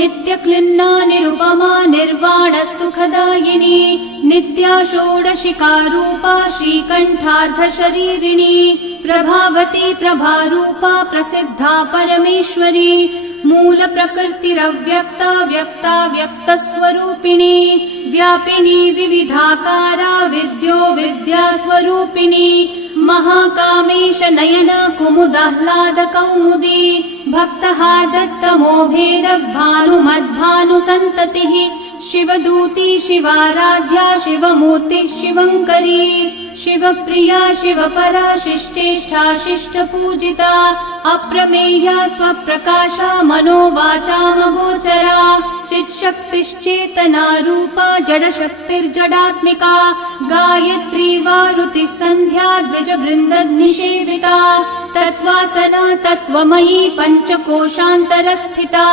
नित्यक्लिन्ना निरुपमा निर्वाणसुखदायिनी नित्या षोडशिकारूपा श्रीकण्ठार्धशरीरिणी प्रभावती प्रभारूपा प्रसिद्धा परमेश्वरी मूलप्रकृतिरव्यक्ता व्यक्ता व्यक्तस्वरूपिणी व्यापिनी विविधाकारा विद्यो विद्यास्वरूपिणी महाकामेश नयन कुमुदाह्लाद कौमुदी भक्तहार्दत्तमोभेद भानुमद्भानुसन्ततिः शिवदूती शिवाराध्या शिवमूर्ति शिवङ्करी शिवप्रिया शिवपरा शिष्टेष्ठा शिष्टपूजिता अप्रमेया स्वप्रकाशा मनोवाचामगोचरा चित्शक्तिश्चेतना रूपा जडशक्तिर्जडात्मिका गायत्री वारुतिः सन्ध्या द्विजवृन्दनिषेविता तत्त्वासना तत्त्वमयी पञ्चकोशान्तरस्थिता